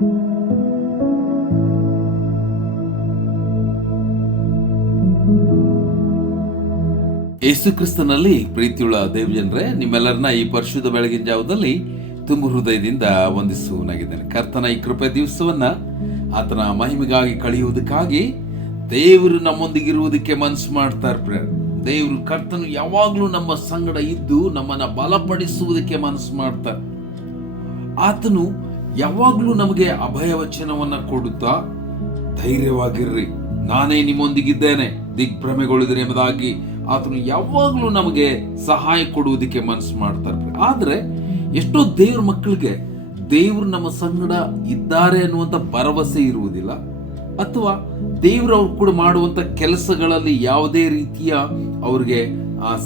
ಯೇಸು ಕ್ರಿಸ್ತನಲ್ಲಿ ಪ್ರೀತಿಯುಳ್ಳ ದೇವಜನರೇ, ನಿಮ್ಮೆಲ್ಲರನ್ನ ಈ ಪರಿಶುದ್ಧ ಬೆಳಗಿನ ಜಾವದಲ್ಲಿ ತುಂಬ ಹೃದಯದಿಂದ ವಂದಿಸುವನಾಗಿದ್ದೇನೆ. ಕರ್ತನ ಈ ಕೃಪೆ ದಿವಸವನ್ನ ಆತನ ಮಹಿಮೆಗಾಗಿ ಕಳೆಯುವುದಕ್ಕಾಗಿ ದೇವರು ನಮ್ಮೊಂದಿಗಿರುವುದಕ್ಕೆ ಮನಸ್ಸು ಮಾಡ್ತಾರೆ ಪ್ರೇರ್ ದೇವರು ಕರ್ತನು ಯಾವಾಗಲೂ ನಮ್ಮ ಸಂಗಡ ಇದ್ದು ನಮ್ಮನ್ನ ಬಲಪಡಿಸುವುದಕ್ಕೆ ಮನಸ್ಸು ಮಾಡ್ತಾರೆ ಆತನು ಯಾವಾಗಲೂ ನಮಗೆ ಅಭಯ ವಚನವನ್ನ ಕೊಡುತ್ತಾ ಧೈರ್ಯವಾಗಿರ್ರಿ. ನಾನೇ ನಿಮ್ಮೊಂದಿಗಿದ್ದೇನೆ. ದಿಗ್ಭ್ರಮೆಗೊಳಿದ್ರೆ ಎಂಬುದಾಗಿ ಆತನು ಯಾವಾಗಲೂ ನಮಗೆ ಸಹಾಯ ಕೊಡುವುದಕ್ಕೆ ಮನಸ್ಸು ಮಾಡ್ತಾರೆ. ಆದರೆ ಎಷ್ಟೋ ದೇವ್ರ ಮಕ್ಕಳಿಗೆ ದೇವ್ರು ನಮ್ಮ ಸಂಗಡ ಇದ್ದಾರೆ ಅನ್ನುವಂಥ ಭರವಸೆ ಇರುವುದಿಲ್ಲ. ಅಥವಾ ದೇವ್ರು ಅವ್ರು ಕೂಡ ಮಾಡುವಂತ ಕೆಲಸಗಳಲ್ಲಿ ಯಾವುದೇ ರೀತಿಯ ಅವ್ರಿಗೆ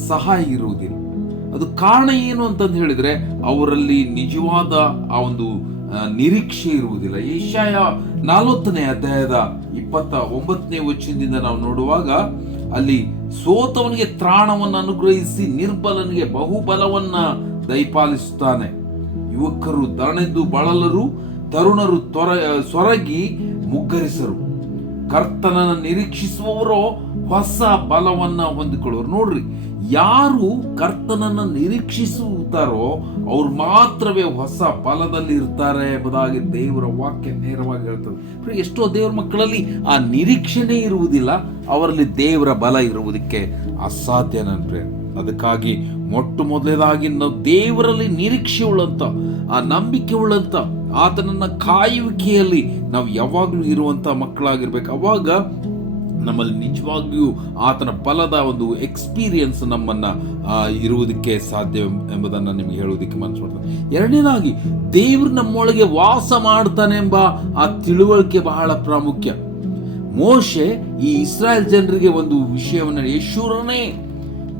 ಸಹಾಯ ಇರುವುದಿಲ್ಲ. ಅದು ಕಾರಣ ಏನು ಅಂತಂದು ಹೇಳಿದ್ರೆ, ಅವರಲ್ಲಿ ನಿಜವಾದ ಆ ಒಂದು ನಿರೀಕ್ಷೆ ಇರುವುದಿಲ್ಲ. ಏಷ್ಯಾಯ ನಾಲ್ವತ್ತನೇ ಅಧ್ಯಾಯದ ಇಪ್ಪತ್ತ ಒಂಬತ್ತನೇ ವಚನದಿಂದ ನಾವು ನೋಡುವಾಗ, ಅಲ್ಲಿ ಸೋತವನಿಗೆ ತ್ರಾಣವನ್ನು ಅನುಗ್ರಹಿಸಿ ನಿರ್ಬಲನಿಗೆ ಬಹುಬಲವನ್ನ ದಯಪಾಲಿಸುತ್ತಾನೆ. ಯುವಕರು ದಣೆದ್ದು ಬಳಲರು, ತರುಣರು ತೊರ, ಸೊರಗಿ ಮುಗ್ಗರಿಸರು. ಕರ್ತನನ್ನು ನಿರೀಕ್ಷಿಸುವವರು ಹೊಸ ಬಲವನ್ನ ಹೊಂದಿಕೊಳ್ಳೋರು. ನೋಡ್ರಿ, ಯಾರು ಕರ್ತನನ್ನ ನಿರೀಕ್ಷಿಸುತ್ತಾರೋ ಅವ್ರು ಮಾತ್ರವೇ ಹೊಸ ಬಲದಲ್ಲಿ ಇರ್ತಾರೆ ಎಂಬುದಾಗಿ ದೇವರ ವಾಕ್ಯ ನೇರವಾಗಿ ಹೇಳ್ತದೆ. ಎಷ್ಟೋ ದೇವರ ಮಕ್ಕಳಲ್ಲಿ ಆ ನಿರೀಕ್ಷೆನೇ ಇರುವುದಿಲ್ಲ, ಅವರಲ್ಲಿ ದೇವರ ಬಲ ಇರುವುದಕ್ಕೆ ಅಸಾಧ್ಯ ನನ್ನ ಪ್ರೇಮ ಅದಕ್ಕಾಗಿ ಮೊಟ್ಟ ಮೊದಲೇದಾಗಿ ನಾವು ದೇವರಲ್ಲಿ ನಿರೀಕ್ಷೆ ಉಳ್ಳಂತ ಆ ನಂಬಿಕೆ ಉಳ್ಳಂತ ಆತನನ್ನ ಕಾಯುವಿಕೆಯಲ್ಲಿ ನಾವು ಯಾವಾಗಲೂ ಇರುವಂತ ಮಕ್ಕಳಾಗಿರ್ಬೇಕು. ಅವಾಗ ನಮ್ಮಲ್ಲಿ ನಿಜವಾಗಿಯೂ ಆತನ ಫಲದ ಒಂದು ಎಕ್ಸ್ಪೀರಿಯನ್ಸ್ ನಮ್ಮನ್ನ ಇರುವುದಕ್ಕೆ ಸಾಧ್ಯ ಎಂಬುದನ್ನು ನಿಮಗೆ ಹೇಳುವುದಕ್ಕೆ ಮನಸ್ಸು ಮಾಡ್ತಾನೆ ಎರಡನೇದಾಗಿ, ದೇವರು ನಮ್ಮೊಳಗೆ ವಾಸ ಮಾಡ್ತಾನೆ ಎಂಬ ಆ ತಿಳುವಳಿಕೆ ಬಹಳ ಪ್ರಾಮುಖ್ಯ. ಮೋಶೆ ಈ ಇಸ್ರಾಯೇಲ್ ಜನರಿಗೆ ಒಂದು ವಿಷಯವನ್ನು ಯಶೂರನೇ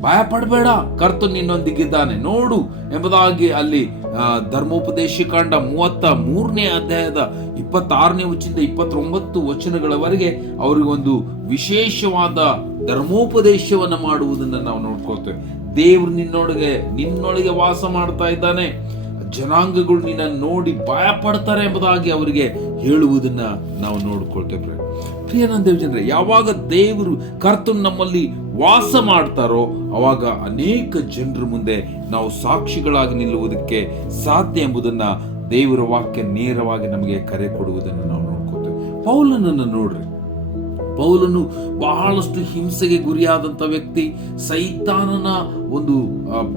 ಭಯ ಪಡಬೇಡ ಕರ್ತ ನಿನ್ನೊಂದಿಗಿದ್ದಾನೆ, ನೋಡು ಎಂಬುದಾಗಿ ಅಲ್ಲಿ ಆ, ಧರ್ಮೋಪದೇಶ ಕಾಂಡ ಮೂವತ್ತ ಮೂರನೇ ಅಧ್ಯಾಯದ ಇಪ್ಪತ್ತಾರನೇ ವಚನದಿಂದ ಇಪ್ಪತ್ತೊಂಬತ್ತು ವಚನಗಳವರೆಗೆ ಅವರಿಗೊಂದು ವಿಶೇಷವಾದ ಧರ್ಮೋಪದೇಶವನ್ನು ಮಾಡುವುದನ್ನು ನಾವು ನೋಡ್ಕೊಳ್ತೇವೆ. ದೇವರು ನಿನ್ನೊಳಗೆ ನಿನ್ನೊಳಗೆ ವಾಸ ಮಾಡ್ತಾ ಇದ್ದಾನೆ. ಜನಾಂಗಗಳು ನಿನ್ನ ನೋಡಿ ಭಯ ಪಡ್ತಾರೆ ಎಂಬುದಾಗಿ ಅವರಿಗೆ ಹೇಳುವುದನ್ನ ನಾವು ನೋಡ್ಕೊಳ್ತೇವೆ. ಪ್ರಿಯನಂದೇವ್ ಜನರೇ ಯಾವಾಗ ದೇವರು ಕರ್ತನು ನಮ್ಮಲ್ಲಿ ವಾಸ ಮಾಡ್ತಾರೋ, ಅವಾಗ ಅನೇಕ ಜನರ ಮುಂದೆ ನಾವು ಸಾಕ್ಷಿಗಳಾಗಿ ನಿಲ್ಲುವುದಕ್ಕೆ ಸಾಧ್ಯ ಎಂಬುದನ್ನ ದೇವರ ವಾಕ್ಯ ನೇರವಾಗಿ ನಮಗೆ ಕರೆ ಕೊಡುವುದನ್ನು ನಾವು ನೋಡ್ಕೋತೇವೆ. ಪೌಲನನ್ನು ನೋಡ್ರಿ. ಪೌಲನು ಬಹಳಷ್ಟು ಹಿಂಸೆಗೆ ಗುರಿಯಾದಂಥ ವ್ಯಕ್ತಿ, ಸೈತಾನನ ಒಂದು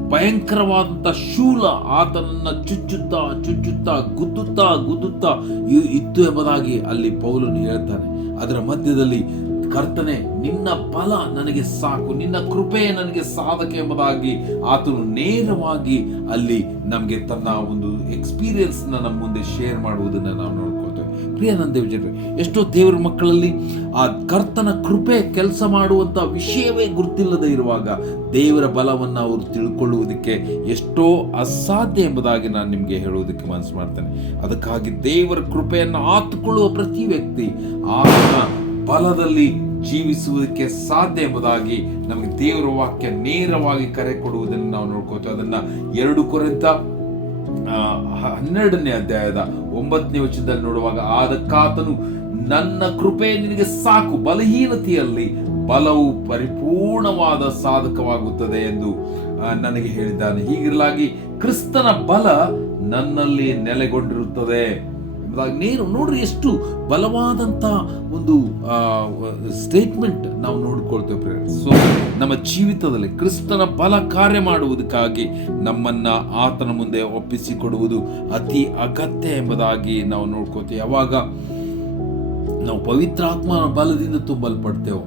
ಭಯಂಕರವಾದಂಥ ಶೂಲ, ಆತನನ್ನ ಚುಚ್ಚುತ್ತಾ ಚುಚ್ಚುತ್ತಾ, ಗುದ್ದುತ್ತಾ ಗುದ್ದುತ್ತಾ ಇತ್ತು ಎಂಬುದಾಗಿ ಅಲ್ಲಿ ಪೌಲನು ಹೇಳ್ತಾನೆ. ಅದರ ಮಧ್ಯದಲ್ಲಿ ಕರ್ತನೆ, ನಿನ್ನ ಬಲ ನನಗೆ ಸಾಕು, ನಿನ್ನ ಕೃಪೆ ನನಗೆ ಸಾಧಕ ಎಂಬುದಾಗಿ ಆತನು ನೇರವಾಗಿ ಅಲ್ಲಿ ನಮಗೆ ತನ್ನ ಒಂದು ಎಕ್ಸ್ಪೀರಿಯನ್ಸ್ ನಮ್ಮ ಮುಂದೆ ಶೇರ್ ಮಾಡುವುದನ್ನು ನಾವು ನೋಡ್ಕೊಳ್ತೇವೆ. ಪ್ರಿಯ ನನ್ನ ದೇವ ಜನರೇ ಎಷ್ಟೋ ದೇವರ ಮಕ್ಕಳಲ್ಲಿ ಆ ಕರ್ತನ ಕೃಪೆ ಕೆಲಸ ಮಾಡುವಂತ ವಿಷಯವೇ ಗುರುತಿಲ್ಲದೆ ಇರುವಾಗ ದೇವರ ಬಲವನ್ನು ಅವರು ತಿಳ್ಕೊಳ್ಳುವುದಕ್ಕೆ ಎಷ್ಟೋ ಅಸಾಧ್ಯ ಎಂಬುದಾಗಿ ನಾನು ನಿಮಗೆ ಹೇಳುವುದಕ್ಕೆ ಮನಸ್ಸು ಮಾಡ್ತೇನೆ. ಅದಕ್ಕಾಗಿ ದೇವರ ಕೃಪೆಯನ್ನು ಆತುಕೊಳ್ಳುವ ಪ್ರತಿ ವ್ಯಕ್ತಿ ಆತನ ಬಲದಲ್ಲಿ ಜೀವಿಸುವುದಕ್ಕೆ ಸಾಧ್ಯ ಎಂಬುದಾಗಿ ನಮಗೆ ದೇವರ ವಾಕ್ಯ ನೇರವಾಗಿ ಕರೆ ಕೊಡುವುದನ್ನು ನಾವು ನೋಡ್ಕೋತೇವೆ ಅದನ್ನ ಎರಡು ಕೊರೆಂತ ಹನ್ನೆರಡನೇ ಅಧ್ಯಾಯದ ಒಂಬತ್ತನೇ ವಚನದಲ್ಲಿ ನೋಡುವಾಗ ಆದಕ್ಕಾತನು ನನ್ನ ಕೃಪೆ ನಿನಗೆ ಸಾಕು. ಬಲಹೀನತೆಯಲ್ಲಿ ಬಲವು ಪರಿಪೂರ್ಣವಾದ ಸಾಧಕವಾಗುತ್ತದೆ ಎಂದು ನನಗೆ ಹೇಳಿದ್ದಾನೆ. ಹೀಗಿರಲಾಗಿ ಕ್ರಿಸ್ತನ ಬಲ ನನ್ನಲ್ಲಿ ನೆಲೆಗೊಂಡಿರುತ್ತದೆ. ಎಂಬುದಾಗಿ ನೀನು ನೋಡ್ರಿ ಎಷ್ಟು ಬಲವಾದಂಥ ಒಂದು ಸ್ಟೇಟ್ಮೆಂಟ್ ನಾವು ನೋಡಿಕೊಳ್ತೇವೆ ಸೊ ನಮ್ಮ ಜೀವಿತದಲ್ಲಿ ಕ್ರಿಸ್ತನ ಬಲ ಕಾರ್ಯ ಮಾಡುವುದಕ್ಕಾಗಿ ನಮ್ಮನ್ನು ಆತನ ಮುಂದೆ ಒಪ್ಪಿಸಿಕೊಡುವುದು ಅತಿ ಅಗತ್ಯ ಎಂಬುದಾಗಿ ನಾವು ನೋಡ್ಕೋತೇವೆ ಯಾವಾಗ ನಾವು ಪವಿತ್ರಾತ್ಮನ ಬಲದಿಂದ ತುಂಬಲ್ಪಡ್ತೇವೆ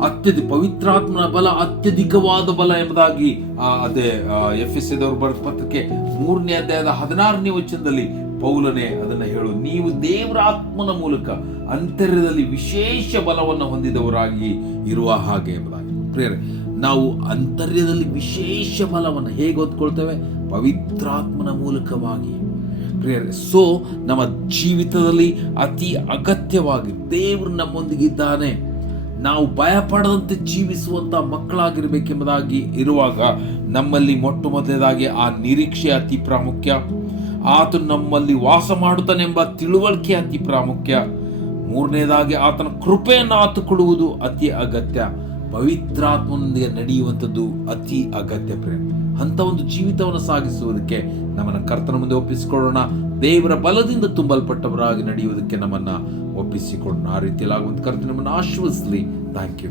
ಅತ್ಯಧಿಕ ಪವಿತ್ರಾತ್ಮನ ಬಲ ಅತ್ಯಧಿಕವಾದ ಬಲ ಎಂಬುದಾಗಿ ಅದೇ ಎಫ್ ಎಸ್ ಎದವರು ಬರೆದ ಪತ್ರಕ್ಕೆ ಮೂರನೇ ಅಧ್ಯಾಯದ ಹದಿನಾರನೇ ವಚನದಲ್ಲಿ ಪೌಲನೆ ಅದನ್ನ ಹೇಳು. ನೀವು ದೇವರಾತ್ಮನ ಮೂಲಕ ಅಂತರ್ಯದಲ್ಲಿ ವಿಶೇಷ ಬಲವನ್ನು ಹೊಂದಿದವರಾಗಿ ಇರುವ ಹಾಗೆ ಎಂಬುದಾಗಿ. ಪ್ರೇರೆ ನಾವು ಅಂತರ್ಯದಲ್ಲಿ ವಿಶೇಷ ಬಲವನ್ನು ಹೇಗೆ ಹೊತ್ಕೊಳ್ತೇವೆ? ಪವಿತ್ರಾತ್ಮನ ಮೂಲಕವಾಗಿ. ಪ್ರಿಯರೇ, ಸೊ, ನಮ್ಮ ಜೀವಿತದಲ್ಲಿ ಅತಿ ಅಗತ್ಯವಾಗಿ ದೇವರು ನಮ್ಮೊಂದಿಗಿದ್ದಾನೆ. ನಾವು ಭಯಪಡದಂತೆ ಜೀವಿಸುವಂಥ ಮಕ್ಕಳಾಗಿರ್ಬೇಕೆಂಬುದಾಗಿ ಇರುವಾಗ ನಮ್ಮಲ್ಲಿ ಮೊಟ್ಟ ಮೊದಲನೇದಾಗಿ ಆ ನಿರೀಕ್ಷೆ ಅತಿ ಪ್ರಾಮುಖ್ಯ. ಆತನು ನಮ್ಮಲ್ಲಿ ವಾಸ ಮಾಡುತ್ತಾನೆಂಬ ತಿಳುವಳಿಕೆ ಅತಿ ಪ್ರಾಮುಖ್ಯ. ಮೂರನೇದಾಗಿ ಆತನ ಕೃಪೆಯನ್ನು ಆತು ಕೊಡುವುದು ಅತಿ ಅಗತ್ಯ. ಪವಿತ್ರಾತ್ಮನೊಂದಿಗೆ ನಡೆಯುವಂಥದ್ದು ಅತಿ ಅಗತ್ಯ ಪ್ರೇಮ ಅಂತ ಒಂದು ಜೀವಿತವನ್ನು ಸಾಗಿಸುವುದಕ್ಕೆ ನಮ್ಮನ್ನು ಕರ್ತನ ಮುಂದೆ ಒಪ್ಪಿಸಿಕೊಳ್ಳೋಣ. ದೇವರ ಬಲದಿಂದ ತುಂಬಲ್ಪಟ್ಟವರಾಗಿ ನಡೆಯುವುದಕ್ಕೆ ನಮ್ಮನ್ನ ಒಪ್ಪಿಸಿಕೊಳ್ಳೋಣ. ಆ ರೀತಿಯಲ್ಲಿ ಆಗುವಂತ ಕರ್ತನ ನಮ್ಮನ್ನು ಥ್ಯಾಂಕ್ ಯು